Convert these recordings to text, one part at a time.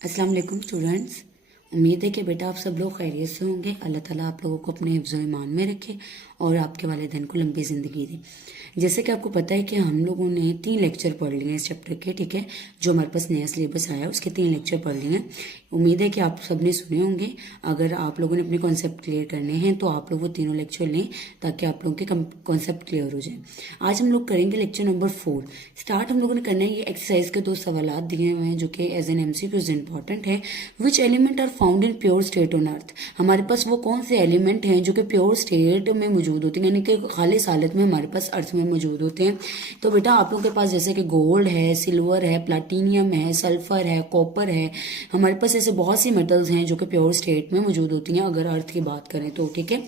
अस्सलाम वालेकुम स्टूडेंट्स। उम्मीद है कि बेटा आप सब लोग खैरियत से होंगे। अल्लाह ताला आप लोगों को अपने हिफ्ज़ ईमान में रखे और आपके वालिदैन को लंबी ज़िंदगी दे। जैसे कि आपको पता है कि हम लोगों ने 3 लेक्चर पढ़ लिए हैं इस चैप्टर के, ठीक है। जो हमारे पास नया सिलेबस आया है उसके 3 लेक्चर पढ़ लिए हैं। उम्मीद है कि आप सब ने सुने होंगे। अगर आप लोगों ने अपने कॉन्सेप्ट क्लियर करने हैं तो आप लोग वो तीनों लेक्चर लें ताकि आप लोगों के कॉन्सेप्ट क्लियर हो जाए। आज हम लोग करेंगे लेक्चर नंबर 4 स्टार्ट। हम लोगों ने करना है ये एक्सरसाइज के 2 सवाल दिए हुए हैं जो कि एज एन MCQ इंपॉर्टेंट है। Which element are found in pure state on earth. हमारे पास वो कौन से एलिमेंट हैं जो कि प्योर स्टेट में मौजूद होते हैं, यानी कि खालिस हालत में हमारे पास अर्थ में मौजूद होते हैं। तो बेटा आप लोगों के पास जैसे कि गोल्ड है, सिल्वर है, प्लाटीनियम है, सल्फर है, कॉपर है। हमारे पास ऐसे बहुत सी मेटल्स हैं जो कि प्योर स्टेट में मौजूद होती हैं अगर अर्थ की बात करें तो, ठीक है।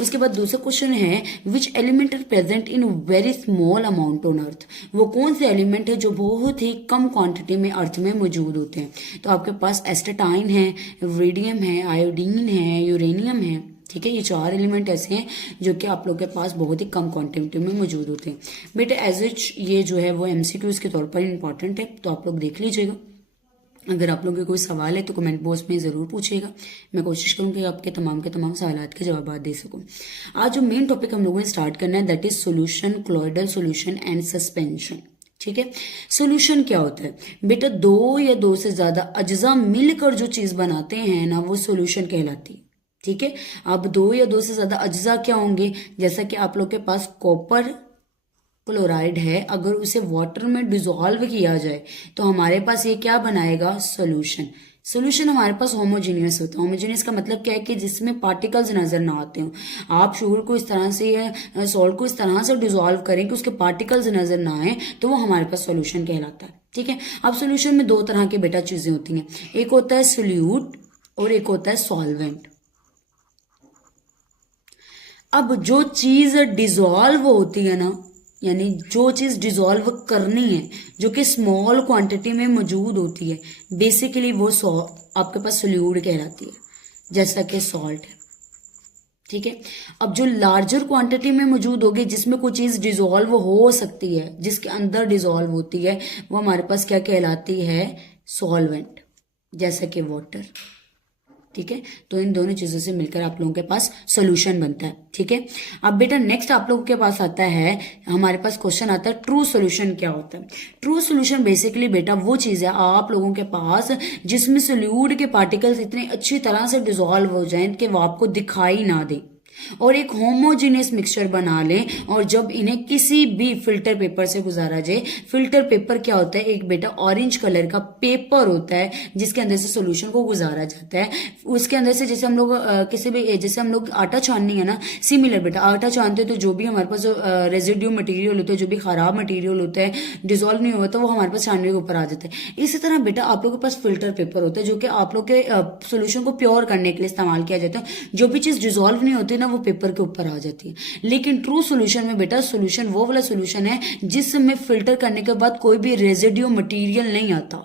उसके बाद दूसरा क्वेश्चन है which element are present in very small amount on earth. वो कौन से एलिमेंट है जो बहुत ही कम क्वांटिटी में अर्थ में मौजूद होते हैं। तो आपके पास एस्टेटाइन है, रेडियम है, आयोडीन है, यूरेनियम है, ठीक है। ये 4 एलिमेंट ऐसे हैं जो कि आप लोग के पास बहुत ही कम क्वांटिटी में मौजूद होते हैं। बेटा एज इच ये जो है वो MCQs के तौर पर इंपॉर्टेंट है, तो आप लोग देख लीजिएगा। अगर आप लोगों के कोई सवाल है तो कमेंट बॉक्स में ज़रूर पूछिएगा। मैं कोशिश करूँगी आपके तमाम सवालात के जवाब दे सकूँ। आज जो मेन टॉपिक हम लोगों ने स्टार्ट करना है that is solution, colloidal solution and suspension, ठीक है। सोल्यूशन क्या होता है बेटा? 2 या 2 से ज्यादा अज्जा मिलकर जो चीज बनाते हैं ना वो सोल्यूशन कहलाती है, ठीक है। अब 2 या 2 से ज्यादा अज्जा क्या होंगे? जैसा कि आप लोग के पास कॉपर क्लोराइड है, अगर उसे वाटर में डिजोल्व किया जाए तो हमारे पास ये क्या बनाएगा? सोल्यूशन। सोल्यूशन हमारे पास होमोजीनियस होता है। होमोजीनियस का मतलब क्या है कि जिसमें पार्टिकल्स नजर ना आते हो। आप शुगर को इस तरह से, सॉल्ट को इस तरह से डिजोल्व करें कि उसके पार्टिकल्स नजर ना आए तो वो हमारे पास सोल्यूशन कहलाता है, ठीक है। अब सोल्यूशन में 2 तरह के बेटा चीजें होती हैं, एक होता है सोल्यूट और एक होता है सॉल्वेंट। अब जो चीज डिजोल्व होती है ना, यानी जो चीज डिजोल्व करनी है जो कि स्मॉल क्वांटिटी में मौजूद होती है, बेसिकली वो आपके पास सोल्यूट कहलाती है, जैसा कि सॉल्ट है, ठीक है। अब जो लार्जर क्वांटिटी में मौजूद होगी जिसमें कोई चीज डिजोल्व हो सकती है, जिसके अंदर डिजोल्व होती है, वो हमारे पास क्या कहलाती है? सॉल्वेंट, जैसा कि वाटर, ठीक है। तो इन दोनों चीजों से मिलकर आप लोगों के पास सोल्यूशन बनता है, ठीक है। अब बेटा नेक्स्ट आप लोगों के पास आता है, हमारे पास क्वेश्चन आता है ट्रू सोल्यूशन क्या होता है। ट्रू सोल्यूशन बेसिकली बेटा वो चीज है आप लोगों के पास जिसमें सोल्यूट के पार्टिकल्स इतनी अच्छी तरह से डिजोल्व हो जाएं कि वो आपको दिखाई ना दे और एक होमोजीनियस मिक्सचर बना लें। और जब इन्हें किसी भी फिल्टर पेपर से गुजारा जाए, फिल्टर पेपर क्या होता है? एक बेटा ऑरेंज कलर का पेपर होता है जिसके अंदर से सोल्यूशन को गुजारा जाता है। उसके अंदर से जैसे हम लोग किसी भी, जैसे हम लोग आटा छाननी है ना, सिमिलर बेटा आटा छानते हैं तो जो भी हमारे पास जो रेजिड्यू मटेरियल होता है, जो भी खराब मटेरियल होता है, डिजोल्व नहीं होता, वो हमारे पास छानने के ऊपर आ जाता है। इसी तरह बेटा आप लोग के पास फिल्टर पेपर होता है जो कि आप लोग के सोल्यूशन को प्योर करने के लिए इस्तेमाल किया जाता है। जो भी चीज डिजोल्व नहीं होती ना वो पेपर के ऊपर आ जाती है। लेकिन ट्रू सॉल्यूशन में बेटा सोल्यूशन वो वाला सोल्यूशन है जिसमें फिल्टर करने के बाद कोई भी रेजिड्यू मटेरियल नहीं आता,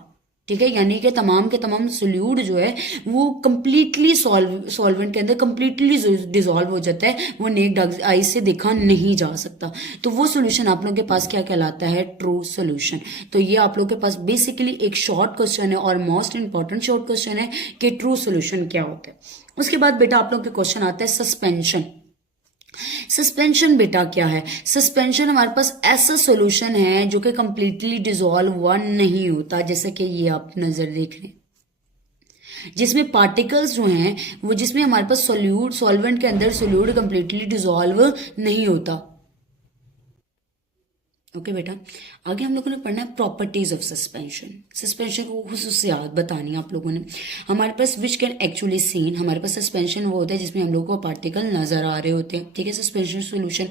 ठीक है। यानी कि तमाम के तमाम सोल्यूट जो है वो कंप्लीटली सॉल्वेंट के अंदर कंप्लीटली डिजोल्व हो जाता है, वो नेक्ड आई से देखा नहीं जा सकता। तो वो सोल्यूशन आप लोगों के पास क्या कहलाता है? True solution. तो ये आप लोगों के पास बेसिकली एक शॉर्ट क्वेश्चन है और मोस्ट इंपॉर्टेंट शॉर्ट क्वेश्चन है कि ट्रू सोल्यूशन क्या होता है। उसके बाद बेटा आप लोगों के क्वेश्चन आता है सस्पेंशन। सस्पेंशन बेटा क्या है? सस्पेंशन हमारे पास ऐसा सॉल्यूशन है जो कि कंप्लीटली डिसॉल्व हुआ नहीं होता, जैसे कि ये आप नजर देख लें, जिसमें पार्टिकल्स जो हैं वो, जिसमें हमारे पास सॉल्वेंट के अंदर सोल्यूट कंप्लीटली डिसॉल्व नहीं होता। ओके बेटा, आगे हम लोगों ने पढ़ना है प्रॉपर्टीज ऑफ सस्पेंशन। सस्पेंशन को खुसूसियात बतानी है आप लोगों ने। हमारे पास विच कैन एक्चुअली सीन, हमारे पास सस्पेंशन वो होता है जिसमें हम लोगों को पार्टिकल नजर आ रहे होते हैं, ठीक है। सस्पेंशन सोल्यूशन,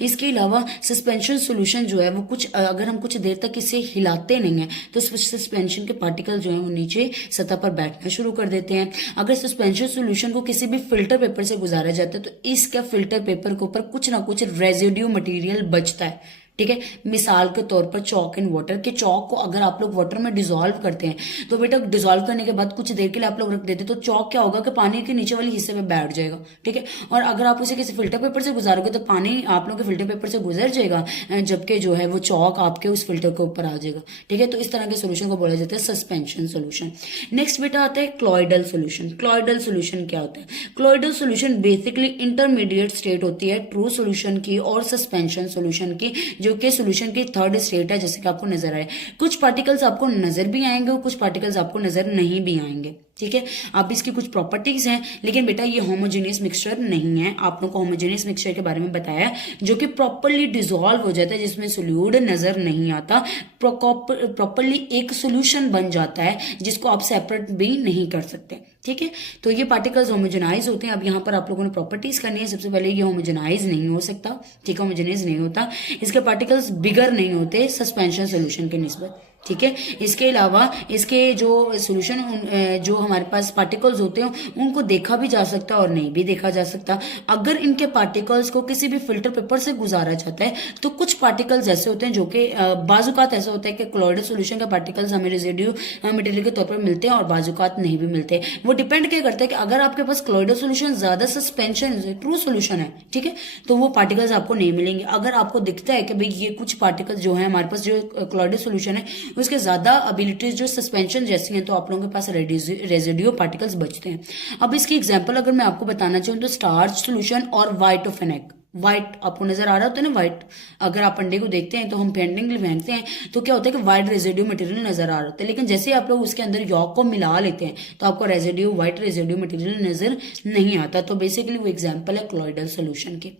इसके अलावा सस्पेंशन सोल्यूशन जो है वो कुछ, अगर हम कुछ देर तक इसे हिलाते नहीं है तो सस्पेंशन के पार्टिकल जो है वो नीचे सतह पर बैठना शुरू कर देते हैं। अगर सस्पेंशन सोल्यूशन को किसी भी फिल्टर पेपर से गुजारा जाता है तो इसका फिल्टर पेपर के ऊपर कुछ ना कुछ रेजिड्यू मटीरियल बचता है, ठीक है। मिसाल के तौर पर चॉक इन वाटर, के चॉक को अगर आप लोग वाटर में डिसॉल्व करते हैं तो बेटा डिसॉल्व करने के बाद कुछ देर के लिए आप लोग रख देते तो चॉक क्या होगा कि पानी के नीचे वाले हिस्से में बैठ जाएगा, ठीक है। और अगर आप उसे किसी फिल्टर पेपर से गुजारोगे तो पानी आप लोग के फिल्टर पेपर से गुजर जाएगा, जबकि जो है वो चॉक आपके उस फिल्टर के ऊपर आ जाएगा, ठीक है। तो इस तरह के सोल्यूशन को बोला जाता है सस्पेंशन सोल्यूशन। नेक्स्ट बेटा आता है क्लॉइडल सोल्यूशन। क्लॉइडल सोल्यूशन क्या होता है? क्लॉइडल सोल्यूशन बेसिकली इंटरमीडिएट स्टेट होती है ट्रू सोल्यूशन की और सस्पेंशन सोल्यूशन की, जो कि सोल्यूशन की थर्ड स्टेट है, जैसे कि आपको नजर आए। कुछ पार्टिकल्स आपको नजर भी आएंगे और कुछ पार्टिकल्स आपको नजर नहीं भी आएंगे, ठीक है। अब इसकी कुछ प्रॉपर्टीज हैं, लेकिन बेटा ये होमोजेनियस मिक्सचर नहीं है। आप लोगों को होमोजेनियस मिक्सचर के बारे में बताया जो कि प्रॉपरली डिसॉल्व हो जाता है, जिसमें सोल्यूड नजर नहीं आता, प्रॉपरली एक सोल्यूशन बन जाता है जिसको आप सेपरेट भी नहीं कर सकते, ठीक है। तो ये पार्टिकल्स होमोजेनाइज होते हैं। अब यहाँ पर आप लोगों ने प्रॉपर्टीज करनी है। सबसे पहले ये होमोजेनाइज नहीं हो सकता, ठीक है, होमोजेनाइज नहीं होता। इसके पार्टिकल्स बिगर नहीं होते सस्पेंशन सोल्यूशन के निस्बत, ठीक है। इसके अलावा इसके जो सोल्यूशन जो हमारे पास पार्टिकल्स होते हैं उनको देखा भी जा सकता है और नहीं भी देखा जा सकता। अगर इनके पार्टिकल्स को किसी भी फिल्टर पेपर से गुजारा जाता है तो कुछ पार्टिकल्स ऐसे होते हैं जो कि बाजुकात ऐसा होता है कि क्लोराइड सोल्यूशन के पार्टिकल्स हमें रेजिड्यू मटेरियल के तौर पर मिलते हैं और बाजुकात नहीं भी मिलते। वो डिपेंड क्या करता है कि अगर आपके पास क्लोराइड सोल्यूशन ज्यादा सस्पेंशन ट्रू सोल्यूशन है, ठीक है, तो वो पार्टिकल्स आपको नहीं मिलेंगे। अगर आपको दिखता है कि भाई ये कुछ पार्टिकल्स जो है हमारे पास जो क्लोराइड सोल्यूशन है उसके ज्यादा एबिलिटीज जो सस्पेंशन जैसी हैं, तो आप लोगों के पास रेजिडियो पार्टिकल्स बचते हैं। अब इसकी एग्जांपल अगर मैं आपको बताना चाहूँ तो स्टार्च सोल्यूशन और white of an egg. White आपको नजर आ रहा होता है ना, व्हाइट अगर आप अंडे को देखते हैं तो हम पेंटिंग फेंकते हैं तो क्या होता है कि व्हाइट रेजिडियो मटेरियल नजर आ रहा होता है, लेकिन जैसे ही आप लोग उसके अंदर यॉक को मिला लेते हैं तो आपको रेजिडियो व्हाइट रेजिडियो मटेरियल नजर नहीं आता। तो बेसिकली वो एग्जाम्पल है क्लॉइडल सोल्यूशन की।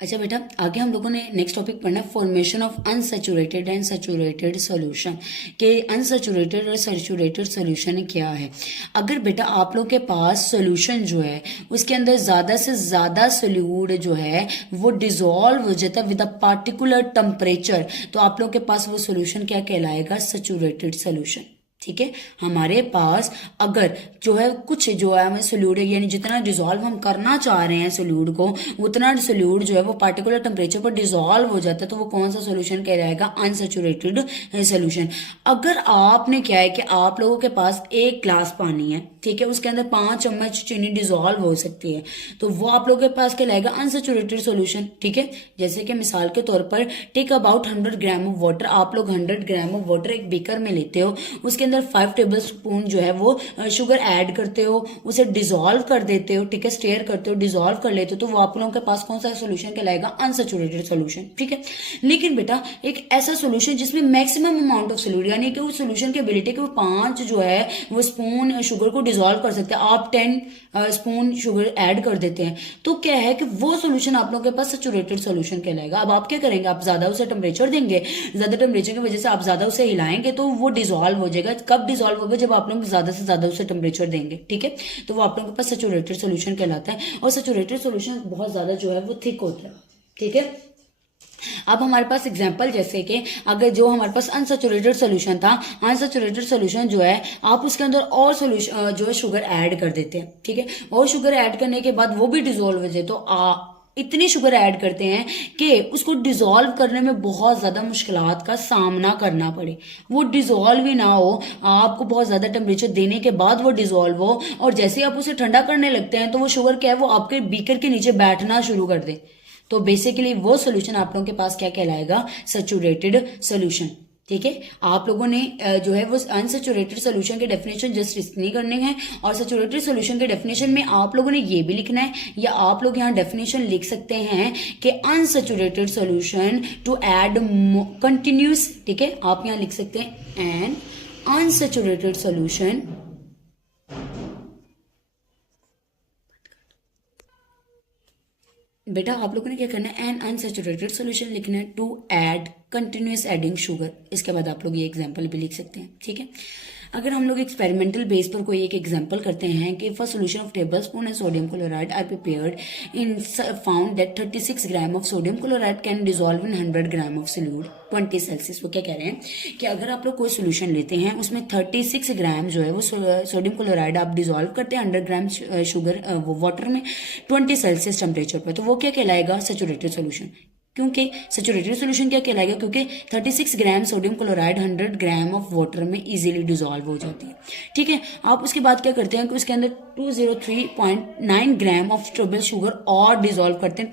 अच्छा बेटा, आगे हम लोगों ने नेक्स्ट टॉपिक पढ़ना है formation of unsaturated and saturated solution. के अनसैचुरेटेड और सैचुरेटेड सॉल्यूशन क्या है? अगर बेटा आप लोग के पास सॉल्यूशन जो है उसके अंदर ज्यादा से ज्यादा सोल्यूड जो है वो डिसॉल्व हो जाता है विद अ पार्टिकुलर टेम्परेचर, तो आप लोग के पास वो सोल्यूशन क्या कहलाएगा? सैचुरेटेड सोल्यूशन, ठीक है। हमारे पास अगर जो है कुछ जो है हमें सोल्यूड यानी जितना डिसॉल्व हम करना चाह रहे हैं सोल्यूड को उतना सोल्यूड जो है वो पार्टिकुलर टेम्परेचर पर डिसॉल्व हो जाता है, तो वो कौन सा सोल्यूशन कहलाएगा? Unsaturated solution. अगर आपने क्या है कि आप लोगों के पास एक ग्लास पानी है, ठीक है, उसके अंदर 5 चम्मच चीनी डिसॉल्व हो सकती है, तो वो आप लोगों के पास कहलाएगा अनसैचुरेटेड सोल्यूशन, ठीक है। जैसे कि मिसाल के तौर पर take about 100 gram of water, आप लोग 100 ग्राम ऑफ वाटर एक बीकर में लेते हो, उसके अंदर 5 टेबल स्पून जो है वो शुगर ऐड करते हो, उसे डिसॉल्व कर देते हो, ठीक है, स्टेयर करते हो, डिसॉल्व कर लेते हो, तो वो आप लोगों के पास कौन सा सोल्यूशन कहलाएगा? अनसैचुरेटेड सोल्यूशन, ठीक है। लेकिन बेटा एक ऐसा सोल्यूशन जिसमें मैक्सिमम अमाउंट ऑफ सोल्यूड यानी कि उस सोल्यूशन की एबिलिटी कि वो 5 जो है वो स्पून शुगर को डिसॉल्व कर सकते हैं, आप 10 स्पून शुगर ऐड कर देते हैं, तो क्या है कि वो सोल्यूशन आप लोगों के पास सैचुरेटेड सोल्यूशन कहलाएगा। अब आप क्या करेंगे? आप ज्यादा उसे टेम्परेचर देंगे, ज्यादा टेम्परेचर की वजह से आप ज्यादा उसे हिलाएंगे तो वो डिसॉल्व हो जाएगा। कब डिसॉल्व होगा? जब आप लोग ज्यादा से ज्यादा उसे टेम्परेचर देंगे, ठीक है, तो वो आप लोगों के पास सैचुरेटेड सोल्यूशन कहलाता है। और सैचुरेटेड सोल्यूशन बहुत ज्यादा जो है वो थिक होता है, ठीक है। अब हमारे पास एग्जांपल जैसे कि अगर जो हमारे पास अनसैचुरेटेड सोल्यूशन था, अनसैचुरेटेड सोल्यूशन जो है आप उसके अंदर और सोल्यूशन जो है शुगर ऐड कर देते हैं, ठीक है, और शुगर ऐड करने के बाद वो भी डिसॉल्व हो जाए तो इतनी शुगर ऐड करते हैं कि उसको डिसॉल्व करने में बहुत ज्यादा मुश्किलात का सामना करना पड़े, वो डिसॉल्व ही ना हो, आपको बहुत ज्यादा टेम्परेचर देने के बाद वो डिसॉल्व हो, और जैसे ही आप उसे ठंडा करने लगते हैं तो वो शुगर क्या है वो आपके बीकर के नीचे बैठना शुरू कर दे, तो बेसिकली वो सोल्यूशन आप लोगों के पास क्या कहलाएगा? सैचुरेटेड सोल्यूशन, ठीक है। आप लोगों ने जो है वो अनसैचुरेटेड सोल्यूशन के डेफिनेशन जस्ट इतनी करनी है, और सैचुरेटेड सोल्यूशन के डेफिनेशन में आप लोगों ने ये भी लिखना है, या आप लोग यहाँ डेफिनेशन लिख सकते हैं कि unsaturated solution to add continuous, ठीक है, आप यहाँ लिख सकते हैं एन अनसैचुरेटेड सोल्यूशन बेटा आप लोगों ने क्या करना है? एन अनसैचुरेटेड सोल्यूशन लिखना है to add continuous adding sugar. इसके बाद आप लोग ये एग्जांपल भी लिख सकते हैं, ठीक है। अगर हम लोग एक्सपेरिमेंटल बेस पर कोई एक एग्जांपल करते हैं कि for solution of table spoon and sodium chloride are prepared in found that 36 gram of sodium chloride can dissolve in 100 gram of solute 20 Celsius. वो क्या कह रहे हैं कि अगर आप लोग कोई सोल्यूशन लेते हैं उसमें 36 ग्राम जो है वो सोडियम क्लोराइड आप डिसॉल्व करते हैं 100 ग्राम शुगर वो वाटर में 20 सेल्सियस टेम्परेचर पर, तो वो क्या कहलाएगा? Saturated solution. क्योंकि सैचुरेटेड सॉल्यूशन क्या कहलाएगा, क्योंकि 36 gram sodium chloride 100 gram of water में इजीली डिजोल्व हो जाती है। ठीक है, आप उसके बाद क्या करते हैं कि उसके अंदर 203.9 ग्राम ऑफ स्टेबल शुगर और डिजोल्व करते हैं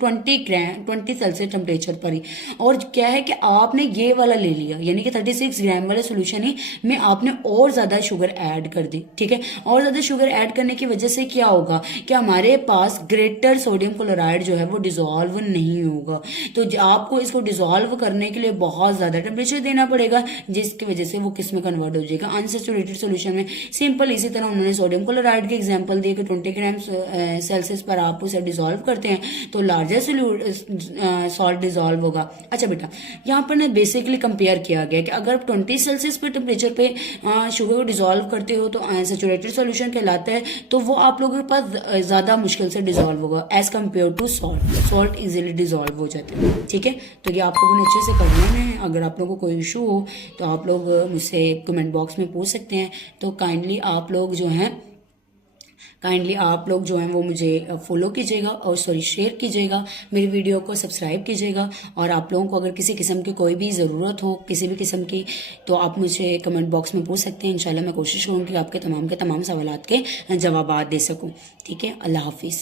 20 सेल्सियस टेम्परेचर पर ही। और क्या है कि आपने ये वाला ले लिया, यानी कि 36 ग्राम वाले सोल्यूशन ही में आपने और ज्यादा शुगर ऐड कर दी। ठीक है, और ज्यादा शुगर ऐड करने की वजह से क्या होगा कि हमारे पास ग्रेटर सोडियम क्लोराइड जो है वो डिजोल्व नहीं होगा। तो आपको इसको डिसॉल्व करने के लिए बहुत ज़्यादा टेम्परेचर देना पड़ेगा, जिसकी वजह से वो किस में कन्वर्ट हो जाएगा, अनसैचुरेटेड सॉल्यूशन में। सिंपल इसी तरह उन्होंने सोडियम क्लोराइड के एग्जांपल दिए कि 20 ग्राम सेल्सियस पर आप उसे डिसॉल्व करते हैं तो लार्जर सॉल्ट डिसॉल्व होगा। अच्छा बेटा, यहाँ पर ना बेसिकली कंपेयर किया गया कि अगर 20 सेल्सियस पर टेम्परेचर पे शुगर को डिसॉल्व करते हो तो सैचुरेटेड सॉल्यूशन कहलाता है, तो वो आप लोगों के पास ज़्यादा मुश्किल से डिसॉल्व होगा as compare to salt easily dissolve हो जाते हैं। ठीक है, तो ये आप लोगों ने अच्छे से करना है। अगर आप लोगों को कोई इशू हो तो आप लोग मुझसे कमेंट बॉक्स में पूछ सकते हैं। तो काइंडली आप लोग जो हैं वो मुझे फॉलो कीजिएगा और शेयर कीजिएगा, मेरी वीडियो को सब्सक्राइब कीजिएगा। और आप लोगों को अगर किसी किस्म की कोई भी ज़रूरत हो किसी भी किस्म की, तो आप मुझे कमेंट बॉक्स में पूछ सकते हैं। इंशाल्लाह मैं कोशिश करूँगी आपके तमाम सवालात के जवाब दे सकूँ। ठीक है, अल्लाह हाफिज़।